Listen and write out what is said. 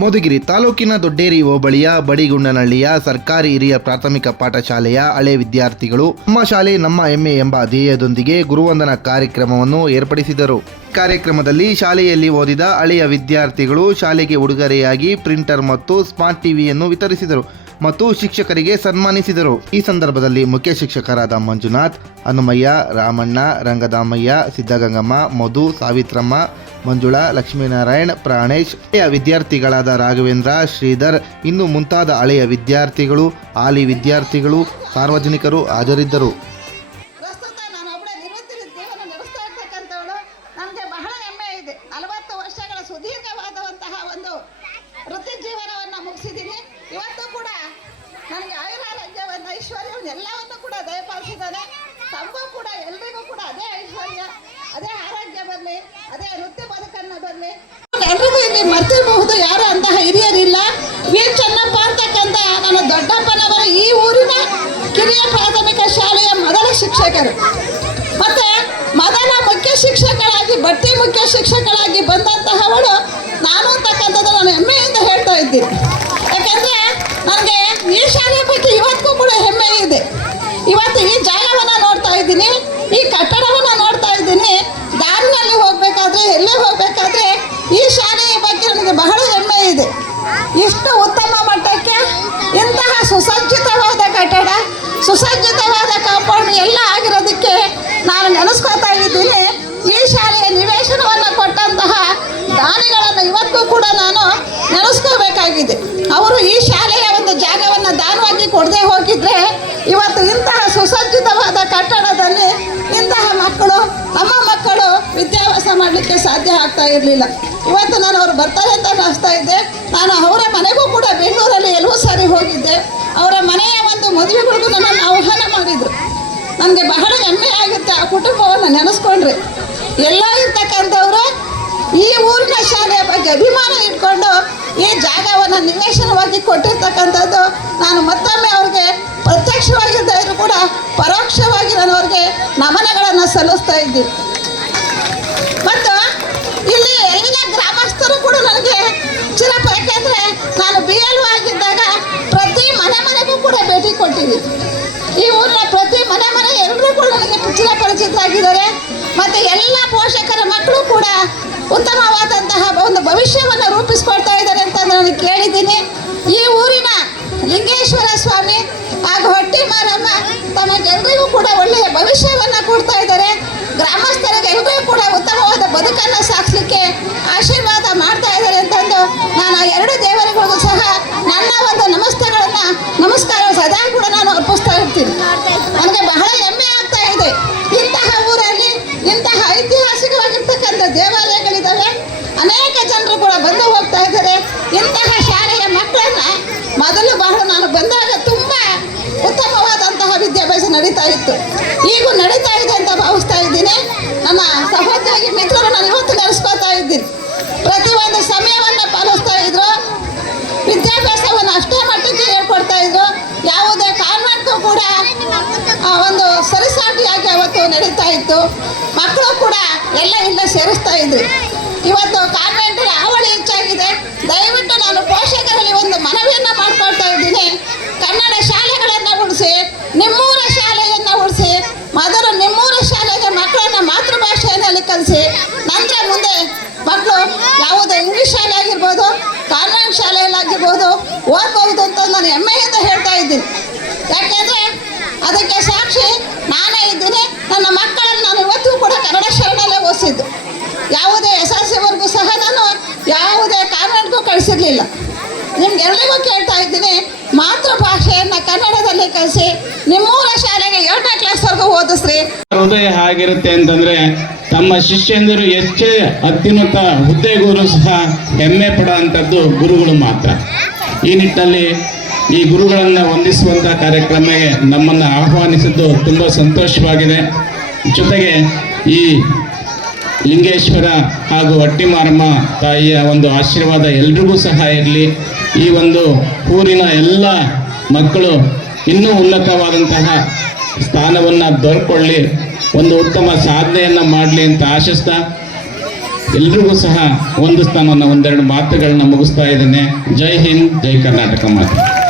ಮಧುಗಿರಿ ತಾಲೂಕಿನ ದೊಡ್ಡೇರಿ ಹೋಬಳಿಯ ಬಡಿಗುಂಡನಹಳ್ಳಿಯ ಸರ್ಕಾರಿ ಹಿರಿಯ ಪ್ರಾಥಮಿಕ ಪಾಠಶಾಲೆಯ ಹಳೆ ವಿದ್ಯಾರ್ಥಿಗಳು ನಮ್ಮ ಶಾಲೆ ನಮ್ಮ ಹೆಮ್ಮೆ ಎಂಬ ಧ್ಯೇಯದೊಂದಿಗೆ ಗುರುವಂದನಾ ಕಾರ್ಯಕ್ರಮವನ್ನು ಏರ್ಪಡಿಸಿದರು. ಕಾರ್ಯಕ್ರಮದಲ್ಲಿ ಶಾಲೆಯಲ್ಲಿ ಓದಿದ ಹಳೆಯ ವಿದ್ಯಾರ್ಥಿಗಳು ಶಾಲೆಗೆ ಉಡುಗೊರೆಯಾಗಿ ಪ್ರಿಂಟರ್ ಮತ್ತು ಸ್ಮಾರ್ಟ್ ಟಿವಿಯನ್ನು ವಿತರಿಸಿದರು ಮತ್ತು ಶಿಕ್ಷಕರಿಗೆ ಸನ್ಮಾನಿಸಿದರು. ಈ ಸಂದರ್ಭದಲ್ಲಿ ಮುಖ್ಯ ಶಿಕ್ಷಕರಾದ ಮಂಜುನಾಥ್, ಹನುಮಯ್ಯ, ರಾಮಣ್ಣ, ರಂಗದಾಮಯ್ಯ, ಸಿದ್ದಗಂಗಮ್ಮ, ಮಧು, ಸಾವಿತ್ರಮ್ಮ, ಮಂಜುಳಾ, ಲಕ್ಷ್ಮೀನಾರಾಯಣ್, ಪ್ರಾಣೇಶ್, ಹಳೆಯ ವಿದ್ಯಾರ್ಥಿಗಳಾದ ರಾಘವೇಂದ್ರ, ಶ್ರೀಧರ್ ಇನ್ನು ಮುಂತಾದ ಹಳೆಯ ವಿದ್ಯಾರ್ಥಿಗಳು, ಹಾಲಿ ವಿದ್ಯಾರ್ಥಿಗಳು, ಸಾರ್ವಜನಿಕರು ಹಾಜರಿದ್ದರು. ಪ್ರಸ್ತುತ ನಾನು ಒಬ್ಬಳೆ ನಿವೃತ್ತಿ ಜೀವನ ನಡೆಸ್ತಾ ಇರ್ತಕ್ಕಂಥವಳು. ನನಗೆ ಬಹಳ ಹೆಮ್ಮೆ ಇದೆ. 40 ವರ್ಷಗಳ ಸುದೀರ್ಘವಾದಂತಹ ಒಂದು ವೃತ್ತಿ ಜೀವನವನ್ನು ಮುಗಿಸಿದ್ದೀನಿ. ಇವತ್ತು ಕೂಡ ನನಗೆ ಆಯುರಾರೋಗ್ಯವನ್ನು, ಐಶ್ವರ್ಯವನ್ನು ಎಲ್ಲವನ್ನು ಕೂಡ ದಯಪಾಲಿಸಿದ್ದಾನೆ. ತಮಗೂ ಕೂಡ ಎಲ್ರಿಗೂ ಕೂಡ ಅದೇ ಐಶ್ವರ್ಯ, ಅದೇ ಆರೋಗ್ಯ ಬರಲಿ, ಅದೇ ವೃತ್ತಿ ಬದುಕನ್ನು ಬರಲಿ. ಎಲ್ರಿಗೂ ಇಲ್ಲಿ ಮರ್ತಿರಬಹುದು, ಯಾರು ಅಂತಹ ಹಿರಿಯರಿಲ್ಲ. ವಿ ಚೆನ್ನಪ್ಪ ಅಂತಕ್ಕಂಥ ನನ್ನ ದೊಡ್ಡಪ್ಪನವರ ಈ ಊರಿನ ಕಿರಿಯ ಪ್ರಾಥಮಿಕ ಶಾಲೆಯ ಮೊದಲ ಶಿಕ್ಷಕರು, ಮತ್ತೆ ಮೊದಲ ಮುಖ್ಯ ಶಿಕ್ಷಕರಾಗಿ, ಬಡ್ತಿ ಮುಖ್ಯ ಶಿಕ್ಷಕರಾಗಿ ಬಂದಂತಹವಳು ನಾನು ಅಂತಕ್ಕಂಥದ್ದು ನಾನು ಹೆಮ್ಮೆಯಿಂದ ಹೇಳ್ತಾ ಇದ್ದೀನಿ. ಯಾಕಂದರೆ ನನಗೆ ಈ ಶಾಲೆಯ ಬಗ್ಗೆ ಇವತ್ತಿಗೂ ಕೂಡ ಹೆಮ್ಮೆ ಇದೆ. ಇವತ್ತು ಈ ಜಾಗವನ್ನು ನೋಡ್ತಾ ಇದ್ದೀನಿ, ಈ ಕಟ್ಟಡವನ್ನು ನೋಡ್ತಾ ಇದ್ದೀನಿ. ದಾರಿನಲ್ಲಿ ಹೋಗಬೇಕಾದ್ರೆ, ಎಲ್ಲೇ ಹೋಗಬೇಕಾದ್ರೆ ಈ ಶಾಲೆಯ ಬಗ್ಗೆ ನನಗೆ ಬಹಳ ಹೆಮ್ಮೆ ಇದೆ. ಇಷ್ಟು ಉತ್ತಮ ಮಟ್ಟಕ್ಕೆ ಇಂತಹ ಸುಸಜ್ಜಿತವಾದ ಕಟ್ಟಡ, ಸುಸಜ್ಜಿತವಾದ ಕಾಂಪೌಂಡ್ ಎಲ್ಲ ಆಗಿರೋದಕ್ಕೆ ನಾನು ನೆನೆಸ್ಕೊತಾ ಇದ್ದೀನಿ. ಈ ಶಾಲೆಯ ನಿವೇಶನವನ್ನು ಕೊಟ್ಟಂತಹ ದಾನಿಗಳನ್ನು ಇವತ್ತು ಕೂಡ ನಾನು ನೆನೆಸ್ಕೋಬೇಕಾಗಿದೆ. ಅವರು ಈ ಶಾಲೆಯ ಒಂದು ಜಾಗವನ್ನು ದಾನವಾಗಿ ಕೊಡದೆ ಹೋಗಿದ್ರೆ ಇವತ್ತು ಇಂತಹ ಸುಸಜ್ಜಿತವಾದ ಕಟ್ಟಡದಲ್ಲಿ ಇಂತಹ ಮಕ್ಕಳು, ನಮ್ಮ ಮಕ್ಕಳು ವಿದ್ಯಾಭ್ಯಾಸ ಮಾಡಲಿಕ್ಕೆ ಸಾಧ್ಯ ಆಗ್ತಾ ಇರಲಿಲ್ಲ. ಇವತ್ತು ನಾನು ಅವರು ಬರ್ತಾರೆ ಅಂತ ಅನಿಸ್ತಾ ಇದ್ದೆ. ನಾನು ಅವರ ಮನೆಗೂ ಕೂಡ ಬೆಂಗಳೂರಲ್ಲಿ ಎಲ್ಲವೂ ಸಾರಿ ಹೋಗಿದ್ದೆ. ಅವರ ಮನೆಯ ಒಂದು ಮದುವೆಗಳಿಗೂ ನನ್ನನ್ನು ಆಹ್ವಾನ ಮಾಡಿದರು. ನನಗೆ ಬಹಳ ಹೆಮ್ಮೆ ಆಗುತ್ತೆ ಆ ಕುಟುಂಬವನ್ನು ನೆನೆಸ್ಕೊಂಡ್ರೆ. ಎಲ್ಲ ಇರ್ತಕ್ಕಂಥವರು ಈ ಊರಿನ ಶಾಲೆಯ ಬಗ್ಗೆ ಅಭಿಮಾನ ಇಟ್ಕೊಂಡು ಈ ಜಾಗವನ್ನು ನಿವೇಶನವಾಗಿ ಕೊಟ್ಟಿರ್ತಕ್ಕಂಥದ್ದು ನಾನು ಮತ್ತೊಮ್ಮೆ ಅವ್ರಿಗೆ ಪ್ರತ್ಯಕ್ಷವಾಗಿದ್ದ ಇದ್ರೂ ಕೂಡ ಪರೋಕ್ಷವಾಗಿ ನಾನು ಅವ್ರಿಗೆ ನಮನಗಳನ್ನು ಸಲ್ಲಿಸ್ತಾ ಇದ್ದೀನಿ. ಮತ್ತು ಇಲ್ಲಿ ಎಲ್ಲ ಗ್ರಾಮಸ್ಥರು ಕೂಡ ನನಗೆ ಚಿರಪ, ಯಾಕೆಂದರೆ ನಾನು BLO ಆಗಿದ್ದಾಗ ಪ್ರತಿ ಮನೆಗೂ ಕೂಡ ಭೇಟಿ ಕೊಟ್ಟಿದ್ದೀನಿ. ಈ ಊರಿನ ಪ್ರತಿ ಮನೆ ಎಲ್ಲರೂ ಕೂಡ ನನಗೆ ಚಿರಪರಿಚಿತರಾಗಿದ್ದಾರೆ. ಮತ್ತು ಎಲ್ಲ ಪೋಷಕರ ಮಕ್ಕಳು ಕೂಡ ಉತ್ತಮವಾದಂತಹ ಒಂದು ಭವಿಷ್ಯವನ್ನು ರೂಪಿಸ್ಕೊಳ್ತಾ ಇದ್ದಾರೆ ಅಂತ ನಾನು ಕೇಳಿದ್ದೀನಿ. ಈ ಊರಿನ ಲಿಂಗೇಶ್ವರ ಸ್ವಾಮಿ ಹಾಗೂ ಹೊಟ್ಟಿ ಮಾರಮ್ಮ ತಮಗೆಲ್ಲರಿಗೂ ಕೂಡ ಒಳ್ಳೆಯ ಭವಿಷ್ಯವನ್ನು ಕೊಡ್ತಾ ಇದ್ದಾರೆ. ಗ್ರಾಮಸ್ಥರಿಗೆ ಎಲ್ಲರಿಗೂ ಕೂಡ ಉತ್ತಮವಾದ ಬದುಕನ್ನು ಸಾಗಿಸಲಿಕ್ಕೆ ಆಶೀರ್ವಾದ ಮಾಡ್ತಾ ಇದ್ದಾರೆ ಅಂತಂದು ನಾನು ಆ ಎರಡು ದೇವರುಗಳಿಗೂ ಸಹ ನನ್ನ ಒಂದು ನಮಸ್ಕಾರ ಸದಾ ಕೂಡ ನಾನು ಅರ್ಪಿಸ್ತಾ ಇರ್ತೀನಿ. ನನಗೆ ಬಹಳ ಹೆಮ್ಮೆ ಆಗ್ತಾ ಇದೆ. ಇಂತಹ ಊರಲ್ಲಿ ಇಂತಹ ಐತಿಹಾಸಿಕವಾಗಿರ್ತಕ್ಕಂಥ ದೇವಾಲಯಗಳಿದ್ದಾವೆ. ಅನೇಕ ಜನರು ಕೂಡ ಬಂದು ಹೋಗ್ತಾ ಇದ್ದಾರೆ. ಇಂತಹ ಶಾಲೆಯ ಮಕ್ಕಳನ್ನು ಮೊದಲು ನಾನು ಬಂದಾಗ ತುಂಬ ಉತ್ತಮವಾದಂತಹ ವಿದ್ಯಾಭ್ಯಾಸ ನಡೀತಾ ಇತ್ತು. ಈಗೂ ನಡೀತಾ ಇದೆ ಅಂತ ಭಾವಿಸ್ತಾ ಇದ್ದೀನಿ. ನನ್ನ ಸಹೋದ್ಯೋಗಿ ಮಿತ್ರರು ನಾನು ಇವತ್ತು ನೆನೆಸ್ಕೊತಾ ಇದ್ದೀನಿ. ಪ್ರತಿಯೊಂದು ಸಮಯವನ್ನು ಪಾಲಿಸ್ತಾ ಇದ್ರು. ವಿದ್ಯಾಭ್ಯಾಸವನ್ನು ಅಷ್ಟೇ ಮಟ್ಟಿಗೆ ಹೇಳ್ಕೊಡ್ತಾ ಇದ್ರು. ಯಾವುದೇ ಕಾನ್ವೆಂಟ್ಗೂ ಕೂಡ ಒಂದು ಸರಿಸಾಟಿಯಾಗಿ ಅವತ್ತು ನಡೀತಾ ಇತ್ತು. ಮಕ್ಕಳು ಕೂಡ ಎಲ್ಲ ಇಲ್ಲೇ ಸೇರಿಸ್ತಾ ಇದ್ರು. ಇವತ್ತು ಕಾನ್ವೆಂಟಿನ ಹಾವಳಿ ಹೆಚ್ಚಾಗಿದೆ. ದಯವಿಟ್ಟು ನಾನು ಪೋಷಕರಲ್ಲಿ ಒಂದು ಮನವಿಯನ್ನು ಮಾಡ್ಕೊಳ್ತಾ ಇದ್ದೀನಿ. ಕನ್ನಡ ಶಾಲೆಗಳನ್ನು ಉಳಿಸಿ, ನಿಮ್ಮೂರ ಶಾಲೆಯನ್ನು ಉಳಿಸಿ. ಮೊದಲು ನಿಮ್ಮೂರ ಶಾಲೆಗೆ ಮಕ್ಕಳನ್ನು ಮಾತೃಭಾಷೆಯಲ್ಲಿ ಕಲಿಸಿ, ನಂತರ ಮುಂದೆ ಮಕ್ಕಳು ಯಾವುದೇ ಇಂಗ್ಲೀಷ್ ಶಾಲೆ ಆಗಿರ್ಬೋದು, ಕಾನ್ವೆಂಟ್ ಶಾಲೆಯಲ್ಲಾಗಿರ್ಬೋದು ಓದ್ಬಹುದು ಅಂತ ನಾನು ಹೆಮ್ಮೆಯಿಂದ ಹೇಳ್ತಾ ಇದ್ದೀನಿ. ಯಾಕೆಂದರೆ ಅದಕ್ಕೆ ಸಾಕ್ಷಿ ನಾನೇ ಇದ್ದೀನಿ. ನನ್ನ ಮಕ್ಕಳನ್ನು ನಾನು ಇವತ್ತು ಕೂಡ ಕನ್ನಡ ಶಾಲೆಯಲ್ಲೇ ಓದಿಸಿದ್ದು. ಯಾವುದೇ SLC ಸಹ ನಾನು ಯಾವುದೇ ಕಾನ್ವೆಂಟ್ಗೂ ಕಳಿಸಿರಲಿಲ್ಲ. ನಿಮ್ಗೆಲ್ಲರಿಗೂ ಕೇಳ್ತಾ ಇದ್ದೀನಿ, ಮಾತೃಭಾಷೆಯನ್ನು ಕನ್ನಡದಲ್ಲಿ ಕಲಿಸಿ, ನಿಮ್ಮೂರ ಶಾಲೆಗೆ 7ನೇ ಕ್ಲಾಸ್ವರೆಗೂ ಓದಿಸ್ರಿ. ಹೃದಯ ಹೇಗಿರುತ್ತೆ ಅಂತಂದ್ರೆ, ತಮ್ಮ ಶಿಷ್ಯಂದಿರು ಎಷ್ಟೇ ಅತ್ಯುನ್ನತ ಹುದ್ದೆಗೂರು ಸಹ ಹೆಮ್ಮೆ ಪಡುವಂಥದ್ದು ಗುರುಗಳು ಮಾತ್ರ. ಈ ನಿಟ್ಟಿನಲ್ಲಿ ಈ ಗುರುಗಳನ್ನು ವಂದಿಸುವಂಥ ಕಾರ್ಯಕ್ರಮಕ್ಕೆ ನಮ್ಮನ್ನು ಆಹ್ವಾನಿಸಿದ್ದು ತುಂಬ ಸಂತೋಷವಾಗಿದೆ. ಜೊತೆಗೆ ಈ ಲಿಂಗೇಶ್ವರ ಹಾಗೂ ಹೊಟ್ಟಿ ಮಾರಮ್ಮ ತಾಯಿಯ ಒಂದು ಆಶೀರ್ವಾದ ಎಲ್ರಿಗೂ ಸಹ ಇರಲಿ. ಈ ಒಂದು ಊರಿನ ಎಲ್ಲ ಮಕ್ಕಳು ಇನ್ನೂ ಉನ್ನತವಾದಂತಹ ಸ್ಥಾನವನ್ನು ದೊರಕೊಳ್ಳಿ, ಒಂದು ಉತ್ತಮ ಸಾಧನೆಯನ್ನು ಮಾಡಲಿ ಅಂತ ಆಶಿಸ್ತಾ ಎಲ್ರಿಗೂ ಸಹ ಒಂದೆರಡು ಮಾತುಗಳನ್ನ ಮುಗಿಸ್ತಾ ಇದ್ದೇನೆ. ಜೈ ಹಿಂದ್, ಜೈ ಕರ್ನಾಟಕ ಮಾತು.